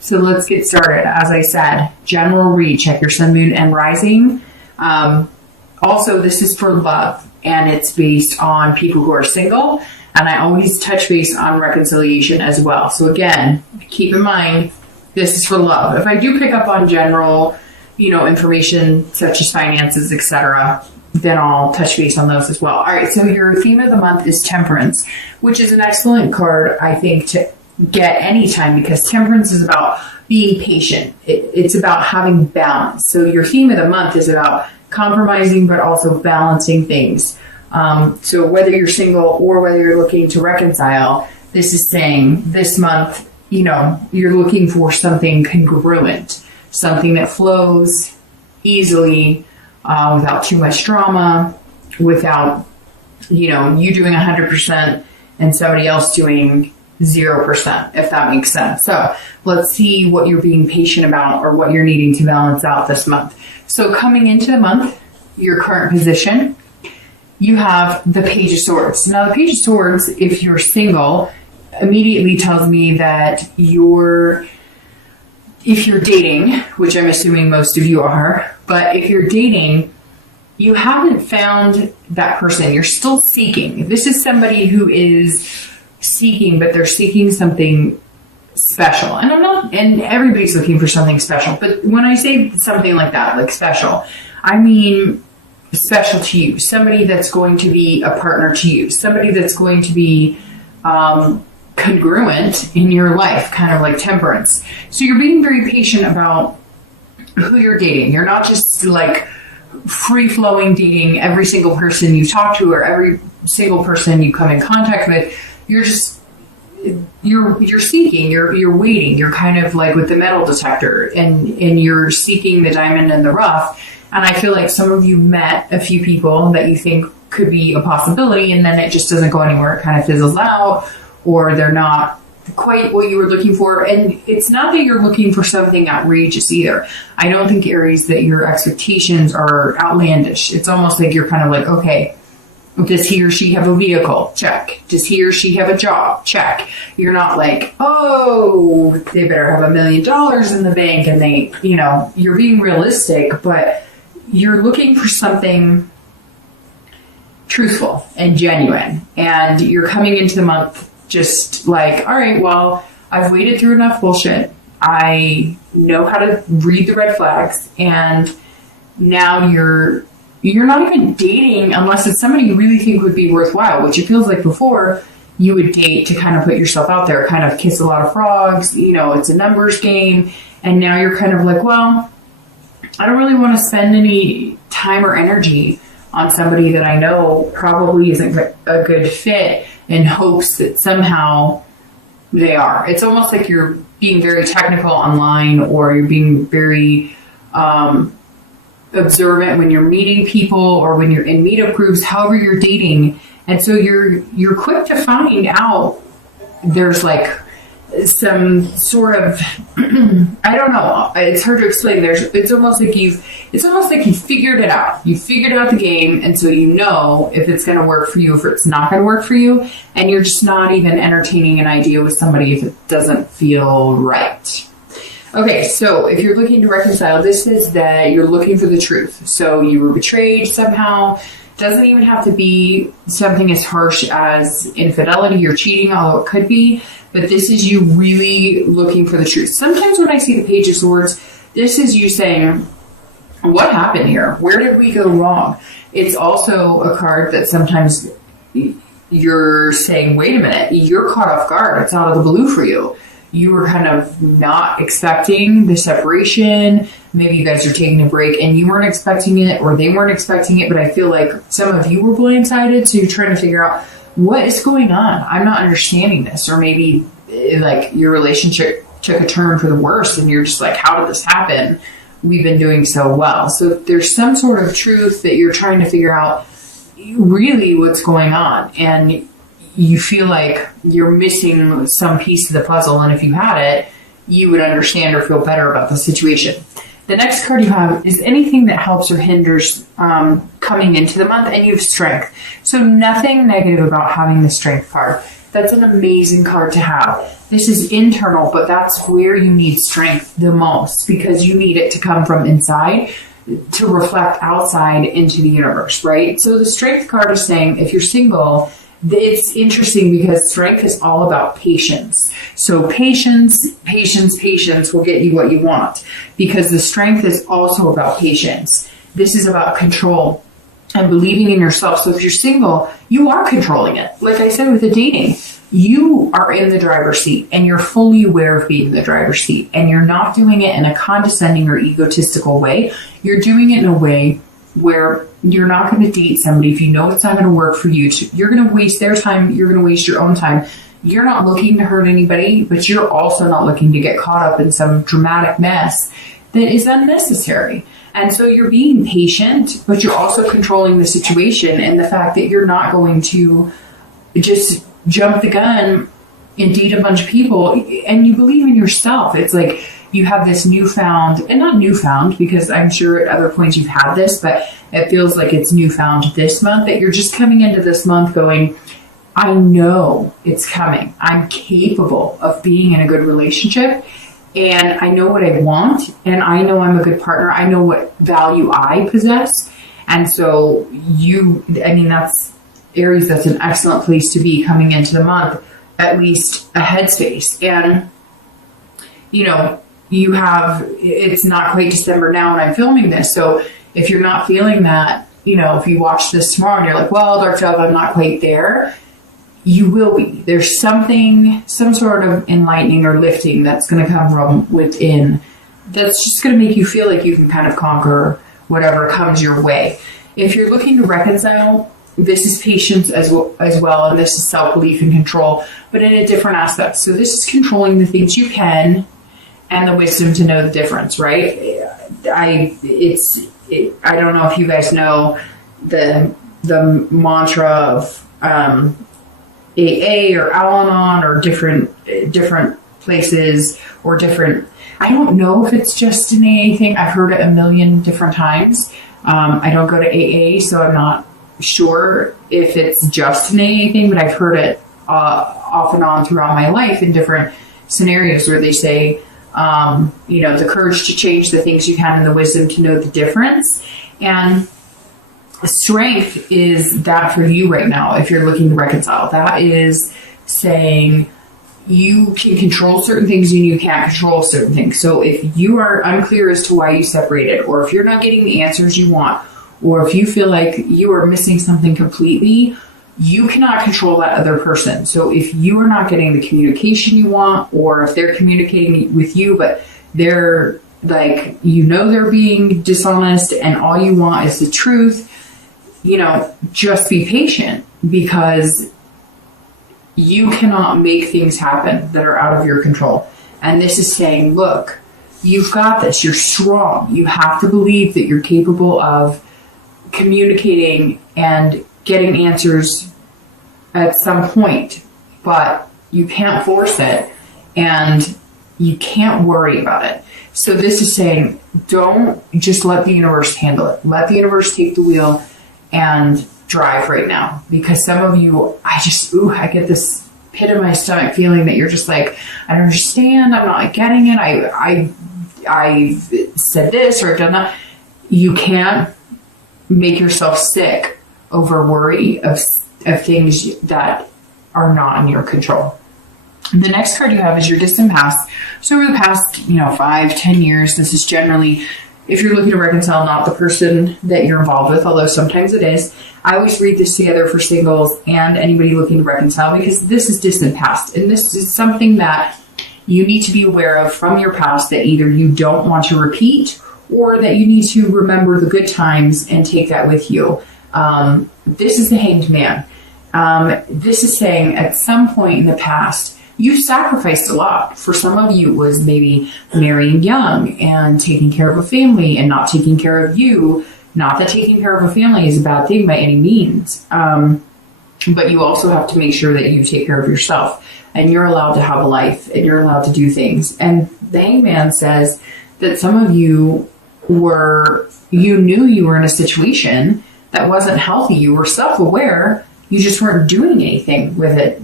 So let's get started. As I said, general read, check your sun, moon, and rising. Also, this is for love, and it's based on people who are single. And I always touch base on reconciliation as well. So again, keep in mind, this is for love. If I do pick up on general, information such as finances, etc., then I'll touch base on those as well. All right, so your theme of the month is Temperance, which is an excellent card, I think, to get anytime, because Temperance is about being patient. It's about having balance. So your theme of the month is about compromising, but also balancing things. So whether you're single or whether you're looking to reconcile, this is saying this month, you're looking for something congruent, something that flows easily, without too much drama, without, you doing 100% and somebody else doing 0%, if that makes sense. So let's see what you're being patient about or what you're needing to balance out this month. So coming into the month, your current position, you have the Page of Swords. Now the Page of Swords, if you're single, immediately tells me that if you're dating, which I'm assuming most of you are, but if you're dating, you haven't found that person. You're still seeking. This is somebody who is seeking, but they're seeking something special. And everybody's looking for something special. But when I say something like that, like special, I mean special to you. Somebody that's going to be a partner to you. Somebody that's going to be congruent in your life, kind of like Temperance. So you're being very patient about who you're dating. You're not just like free-flowing dating every single person you talk to or every single person you come in contact with. You're just you're seeking, you're waiting, you're kind of like with the metal detector, and you're seeking the diamond in the rough. And I feel like some of you met a few people that you think could be a possibility, and then it just doesn't go anywhere. It kind of fizzles out, or they're not quite what you were looking for. And it's not that you're looking for something outrageous either. I don't think, Aries, that your expectations are outlandish. It's almost like you're kind of like, okay, does he or she have a vehicle? Check. Does he or she have a job? Check. You're not like, oh, they better have $1 million in the bank, and they, you're being realistic, but you're looking for something truthful and genuine. And you're coming into the month just like, all right, well, I've waded through enough bullshit. I know how to read the red flags, and now you're not even dating unless it's somebody you really think would be worthwhile, which it feels like before you would date to kind of put yourself out there, kind of kiss a lot of frogs, it's a numbers game. And now you're kind of like, well, I don't really want to spend any time or energy on somebody that I know probably isn't a good fit, in hopes that somehow they are. It's almost like you're being very technical online, or you're being very observant when you're meeting people or when you're in meetup groups, however you're dating. And so you're quick to find out there's like some sort of I don't know, it's hard to explain. It's almost like you figured it out. You figured out the game, and so you know if it's going to work for you, if it's not going to work for you, and you're just not even entertaining an idea with somebody if it doesn't feel right. Okay, so if you're looking to reconcile, this is that you're looking for the truth. So you were betrayed somehow. Doesn't even have to be something as harsh as infidelity or cheating, although it could be. But this is you really looking for the truth. Sometimes when I see the Page of Swords, this is you saying, what happened here? Where did we go wrong? It's also a card that sometimes you're saying, wait a minute, you're caught off guard. It's out of the blue for you. You were kind of not expecting the separation. Maybe you guys are taking a break and you weren't expecting it, or they weren't expecting it. But I feel like some of you were blindsided. So you're trying to figure out what is going on. I'm not understanding this. Or maybe like your relationship took a turn for the worse and you're just like, how did this happen? We've been doing so well. So there's some sort of truth that you're trying to figure out really what's going on. And you feel like you're missing some piece of the puzzle, and if you had it, you would understand or feel better about the situation. The next card you have is anything that helps or hinders coming into the month, and you have strength. So nothing negative about having the strength card. That's an amazing card to have. This is internal, but that's where you need strength the most, because you need it to come from inside to reflect outside into the universe, right? So the strength card is saying if you're single, it's interesting because strength is all about patience. So patience will get you what you want, because the strength is also about patience. This is about control and believing in yourself. So if you're single, you are controlling it. Like I said with the dating, you are in the driver's seat and you're fully aware of being in the driver's seat, and you're not doing it in a condescending or egotistical way. You're doing it in a way where you're not going to date somebody if you know it's not going to work for you. You're going to waste their time. You're going to waste your own time. You're not looking to hurt anybody, but you're also not looking to get caught up in some dramatic mess that is unnecessary. And so you're being patient, but you're also controlling the situation, and the fact that you're not going to just jump the gun and date a bunch of people, and you believe in yourself. It's like you have this newfound, and not newfound, because I'm sure at other points you've had this, but it feels like it's newfound this month, that you're just coming into this month going, I know it's coming. I'm capable of being in a good relationship, and I know what I want, and I know I'm a good partner. I know what value I possess. And so that's Aries, that's an excellent place to be coming into the month, at least a headspace. And, it's not quite December now when I'm filming this. So if you're not feeling that, if you watch this tomorrow and you're like, well, Dark Dove, I'm not quite there, you will be. There's some sort of enlightening or lifting that's going to come from within, that's just going to make you feel like you can kind of conquer whatever comes your way. If you're looking to reconcile, this is patience as well, and this is self-belief and control, but in a different aspect. So this is controlling the things you can and the wisdom to know the difference, right? I don't know if you guys know the mantra of AA or Al-Anon or different places or different. I don't know if it's just an AA thing. I've heard it a million different times. I don't go to AA, so I'm not sure if it's just an AA thing, but I've heard it off and on throughout my life in different scenarios where they say, the courage to change the things you can and the wisdom to know the difference. And strength is that for you right now, if you're looking to reconcile. That is saying you can control certain things and you can't control certain things. So if you are unclear as to why you separated, or if you're not getting the answers you want, or if you feel like you are missing something completely, you cannot control that other person. So if you are not getting the communication you want, or if they're communicating with you, but they're like, they're being dishonest and all you want is the truth, just be patient, because you cannot make things happen that are out of your control. And this is saying, look, you've got this. You're strong. You have to believe that you're capable of communicating and getting answers at some point, but you can't force it and you can't worry about it. So this is saying, don't just let the universe handle it. Let the universe take the wheel and drive right now. Because some of you, I get this pit in my stomach feeling that you're just like, I don't understand. I'm not getting it. I said this or done that. You can't make yourself sick over worry of things that are not in your control. The next card you have is your distant past. So over the past, 5-10 years, this is generally, if you're looking to reconcile, not the person that you're involved with, although sometimes it is. I always read this together for singles and anybody looking to reconcile, because this is distant past. And this is something that you need to be aware of from your past that either you don't want to repeat, or that you need to remember the good times and take that with you. This is the Hanged Man. This is saying at some point in the past, you've sacrificed a lot. For some of you, it was maybe marrying young and taking care of a family and not taking care of you. Not that taking care of a family is a bad thing by any means. But you also have to make sure that you take care of yourself and you're allowed to have a life and you're allowed to do things. And the Hanged Man says that some of you knew you were in a situation that wasn't healthy. You were self-aware. You just weren't doing anything with it.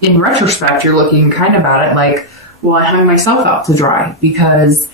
in retrospect, you're looking kind of at it like, well, I hung myself out to dry because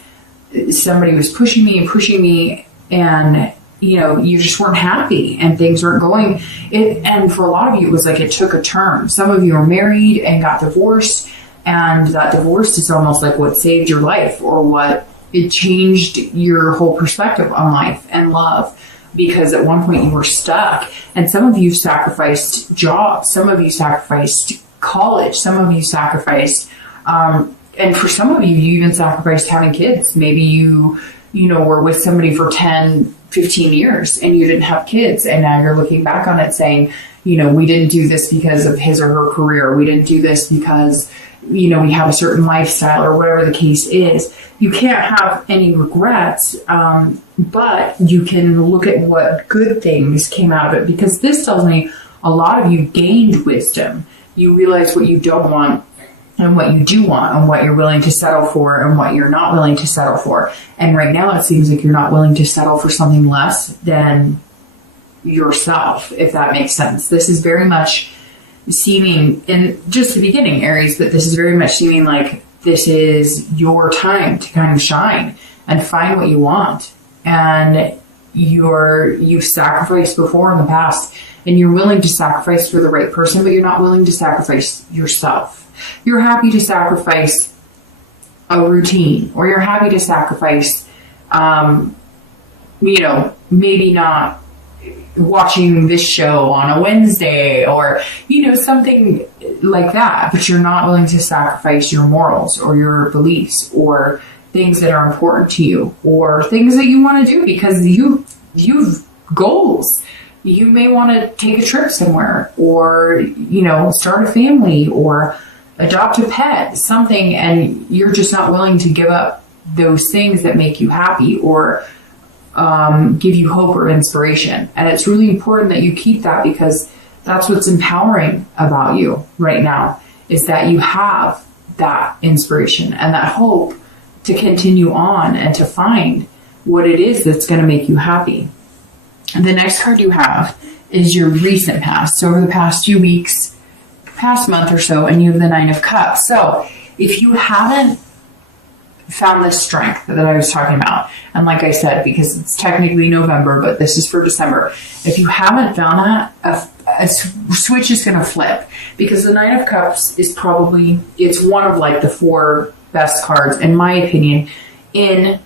somebody was pushing me, and you just weren't happy and things weren't going. And for a lot of you, it was like it took a turn. Some of you are married and got divorced, and that divorce is almost like what saved your life, or what it changed your whole perspective on life and love. Because at one point you were stuck, and some of you sacrificed jobs, some of you sacrificed college, some of you sacrificed, and for some of you, you even sacrificed having kids. Maybe you were with somebody for 10, 15 years and you didn't have kids, and now you're looking back on it saying, we didn't do this because of his or her career. We didn't do this because, we have a certain lifestyle, or whatever the case is. You can't have any regrets, but you can look at what good things came out of it, because this tells me a lot of you gained wisdom. You realize what you don't want and what you do want, and what you're willing to settle for and what you're not willing to settle for. And right now it seems like you're not willing to settle for something less than yourself, if that makes sense. This is very much seeming, in just the beginning, Aries, but this is very much seeming like this is your time to kind of shine and find what you want. And you've sacrificed before in the past, and you're willing to sacrifice for the right person, but you're not willing to sacrifice yourself. You're happy to sacrifice a routine, or you're happy to sacrifice, maybe not watching this show on a Wednesday, or, something like that, but you're not willing to sacrifice your morals or your beliefs or things that are important to you, or things that you want to do because you've goals. You may want to take a trip somewhere, or, start a family, or adopt a pet, something, and you're just not willing to give up those things that make you happy, or give you hope or inspiration. And it's really important that you keep that, because that's what's empowering about you right now, is that you have that inspiration and that hope to continue on and to find what it is that's going to make you happy. The next card you have is your recent past. So over the past few weeks, past month or so, and you have the 9 of Cups. So if you haven't found the strength that I was talking about, and like I said, because it's technically November, but this is for December, if you haven't found that, a switch is going to flip, because the 9 of Cups is probably, it's one of like the 4 best cards, in my opinion, in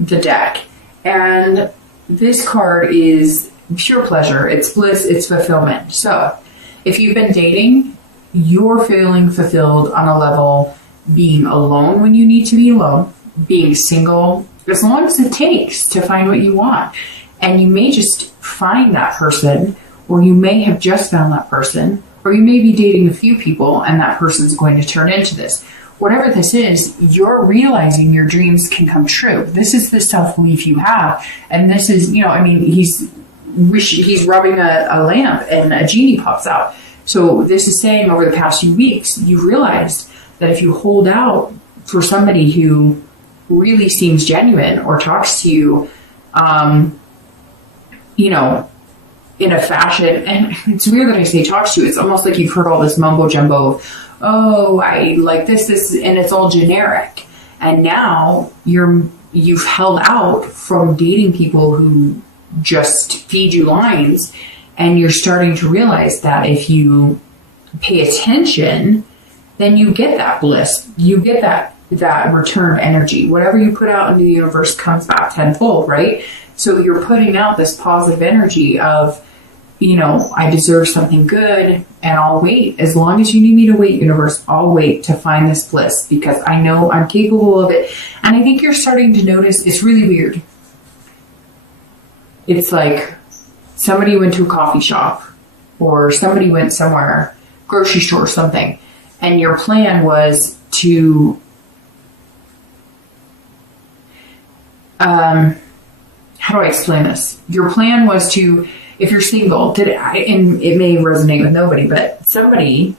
the deck. And this card is pure pleasure, it's bliss, it's fulfillment. So if you've been dating, you're feeling fulfilled on a level, being alone when you need to be alone, being single, as long as it takes to find what you want. And you may just find that person, or you may have just found that person, or you may be dating a few people and that person's going to turn into this. Whatever this is, you're realizing your dreams can come true. This is the self-belief you have. And this is, he's rubbing a lamp and a genie pops out. So this is saying over the past few weeks, you've realized that if you hold out for somebody who really seems genuine, or talks to you, in a fashion, and it's weird that I say talks to you, it's almost like you've heard all this mumbo jumbo of, oh, I like this, and it's all generic. And now you've held out from dating people who just feed you lines, and you're starting to realize that if you pay attention, then you get that bliss. You get that return energy. Whatever you put out into the universe comes back tenfold, right? So you're putting out this positive energy of, I deserve something good, and I'll wait. As long as you need me to wait, universe, I'll wait to find this bliss, because I know I'm capable of it. And I think you're starting to notice, it's really weird. It's like somebody went to a coffee shop, or somebody went somewhere, grocery store or something, and your plan was to how do I explain this? Your plan was to, if you're single, and it may resonate with nobody, but somebody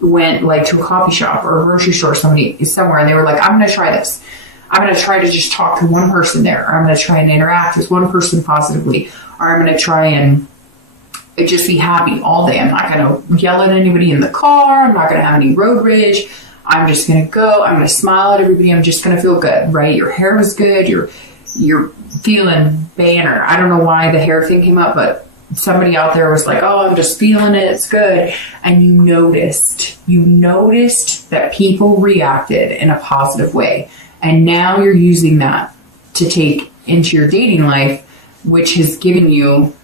went like to a coffee shop or a grocery store, somewhere, and they were like, I'm going to try this. I'm going to try to just talk to one person there, or I'm going to try and interact with one person positively, or I'm going to try and just be happy all day. I'm not going to yell at anybody in the car. I'm not going to have any road rage. I'm just going to go. I'm going to smile at everybody. I'm just going to feel good, right? Your hair is good. You're feeling banner. I don't know why the hair thing came up, but somebody out there was like, oh, I'm just feeling it. It's good. And you noticed that people reacted in a positive way. And now you're using that to take into your dating life, which has given you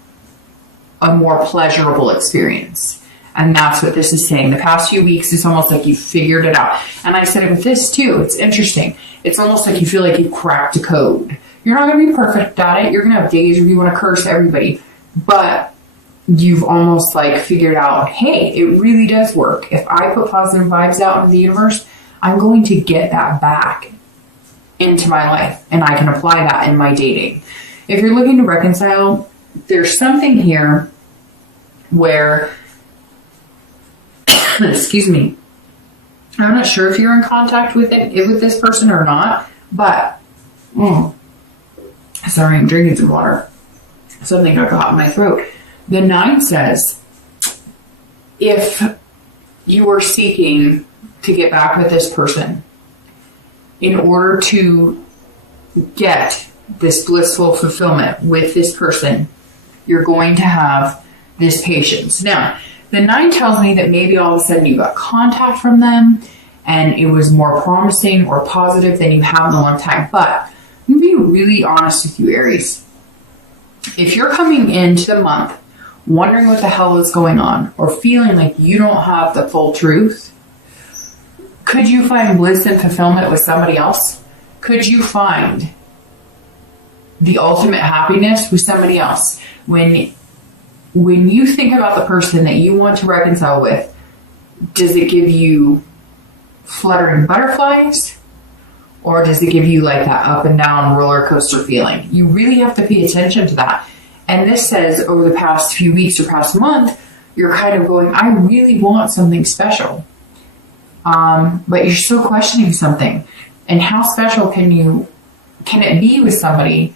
a more pleasurable experience. And that's what this is saying. The past few weeks, it's almost like you figured it out. And I said it with this too. It's interesting. It's almost like you feel like you cracked a code. You're not going to be perfect at it. You're going to have days where you want to curse everybody. But you've almost like figured out, hey, it really does work. If I put positive vibes out into the universe, I'm going to get that back into my life. And I can apply that in my dating. If you're looking to reconcile, there's something here where, excuse me, I'm not sure if you're in contact with this person or not, but, sorry, I'm drinking some water. Something got caught in my throat. The 9 says, if you are seeking to get back with this person, in order to get this blissful fulfillment with this person, you're going to have this patience. Now, the 9 tells me that maybe all of a sudden you got contact from them and it was more promising or positive than you have in a long time. But I'm going to be really honest with you, Aries. If you're coming into the month wondering what the hell is going on or feeling like you don't have the full truth, could you find bliss and fulfillment with somebody else? Could you find the ultimate happiness with somebody else? When you think about the person that you want to reconcile with, does it give you fluttering butterflies? Or does it give you like that up and down roller coaster feeling? You really have to pay attention to that. And this says over the past few weeks or past month, you're kind of going, I really want something special. But you're still questioning something. And how special can it be with somebody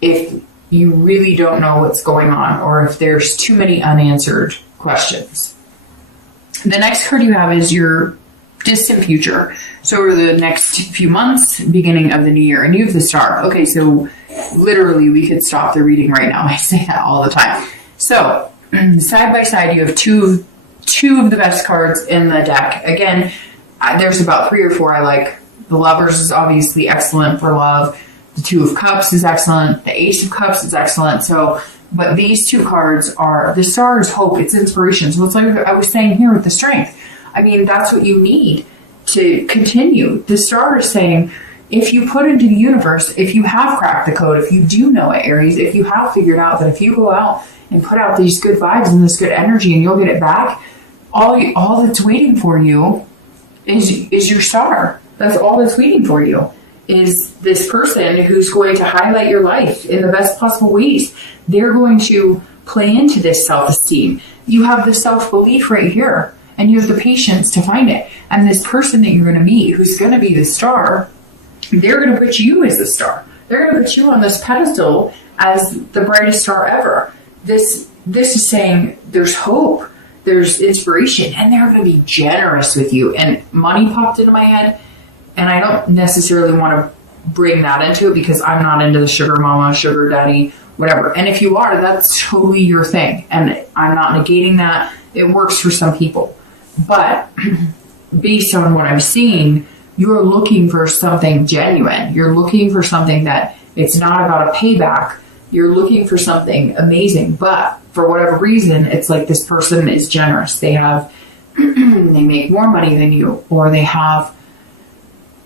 if you really don't know what's going on, or if there's too many unanswered questions? The next card you have is your distant future. So over the next few months, beginning of the new year, and you have the Star. Okay, so literally we could stop the reading right now. I say that all the time. So side by side, you have two of the best cards in the deck. Again, there's about 3 or 4 I like. The Lovers is obviously excellent for love. The 2 of Cups is excellent. The Ace of Cups is excellent. So, but these 2 cards are, the Star is hope, it's inspiration. So it's like I was saying here with the Strength. I mean, that's what you need to continue. The Star is saying, if you put into the universe, if you have cracked the code, if you do know it, Aries, if you have figured out that if you go out and put out these good vibes and this good energy and you'll get it back, all that's waiting for you is your Star. That's all that's waiting for you, is this person who's going to highlight your life in the best possible ways. They're going to play into this self-esteem. You have the self-belief right here, and you have the patience to find it. And this person that you're going to meet, who's going to be the Star, they're going to put you as the Star. They're going to put you on this pedestal as the brightest star ever. This is saying there's hope, there's inspiration, and they're going to be generous with you. And money popped into my head, and I don't necessarily want to bring that into it because I'm not into the sugar mama, sugar daddy, whatever. And if you are, that's totally your thing. And I'm not negating that. It works for some people. But based on what I'm seeing, you're looking for something genuine. You're looking for something that it's not about a payback. You're looking for something amazing. But for whatever reason, it's like this person is generous. They have, they make more money than you, or they have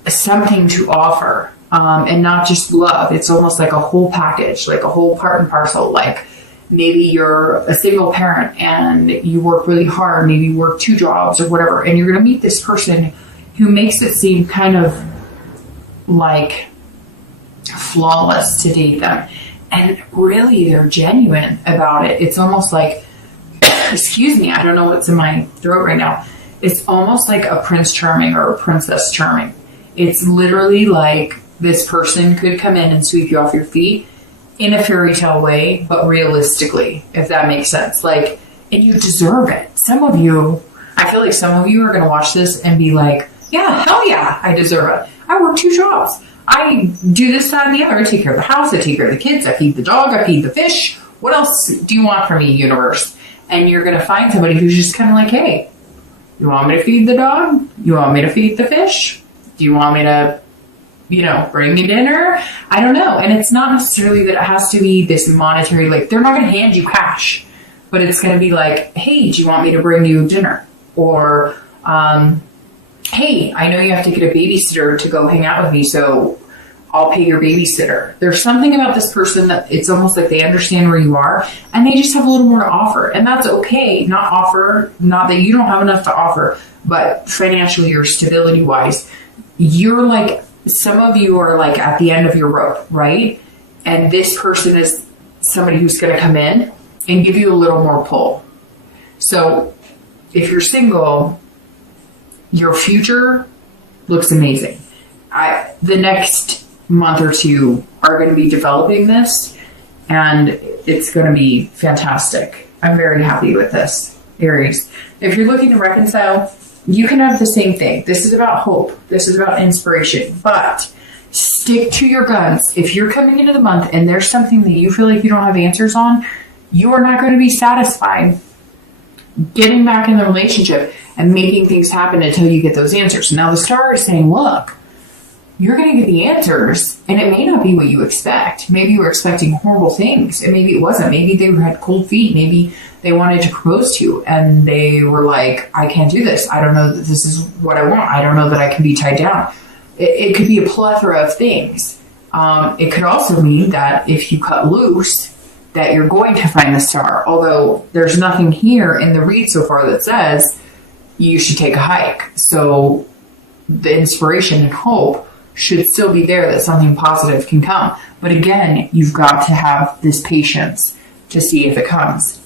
something to offer, and not just love. It's almost like a whole package, like a whole part and parcel. Like maybe you're a single parent and you work really hard, maybe you work 2 jobs or whatever, and you're going to meet this person who makes it seem kind of like flawless to date them. And really they're genuine about it. It's almost like, excuse me, I don't know what's in my throat right now. It's almost like a Prince Charming or a Princess Charming. It's literally like this person could come in and sweep you off your feet in a fairy tale way, but realistically, if that makes sense. Like and you deserve it. Some of you, I feel like some of you are going to watch this and be like, yeah, hell yeah, I deserve it. I work 2 jobs. I do this, that, and the other. I take care of the house. I take care of the kids. I feed the dog. I feed the fish. What else do you want from me, universe? And you're going to find somebody who's just kind of like, hey, you want me to feed the dog? You want me to feed the fish? Do you want me to, bring you dinner? I don't know. And it's not necessarily that it has to be this monetary, like, they're not going to hand you cash, but it's going to be like, hey, do you want me to bring you dinner? Or, hey, I know you have to get a babysitter to go hang out with me, so I'll pay your babysitter. There's something about this person that it's almost like they understand where you are, and they just have a little more to offer. And that's okay. Not that you don't have enough to offer, but financially or stability wise, you're like, some of you are like at the end of your rope, right? And this person is somebody who's going to come in and give you a little more pull. So if you're single, your future looks amazing. The next month or 2 are going to be developing this, and it's going to be fantastic. I'm very happy with this, Aries. If you're looking to reconcile, you can have the same thing. This is about hope. This is about inspiration. But stick to your guns. If you're coming into the month and there's something that you feel like you don't have answers on, you are not going to be satisfied getting back in the relationship and making things happen until you get those answers. Now the star is saying, look, you're going to get the answers, and it may not be what you expect. Maybe you were expecting horrible things, and maybe it wasn't. Maybe they had cold feet. Maybe they wanted to propose to you, and they were like, I can't do this. I don't know that this is what I want. I don't know that I can be tied down. It could be a plethora of things. It could also mean that if you cut loose, that you're going to find the star. Although there's nothing here in the read so far that says you should take a hike. So the inspiration and hope should still be there that something positive can come. But again, you've got to have this patience to see if it comes.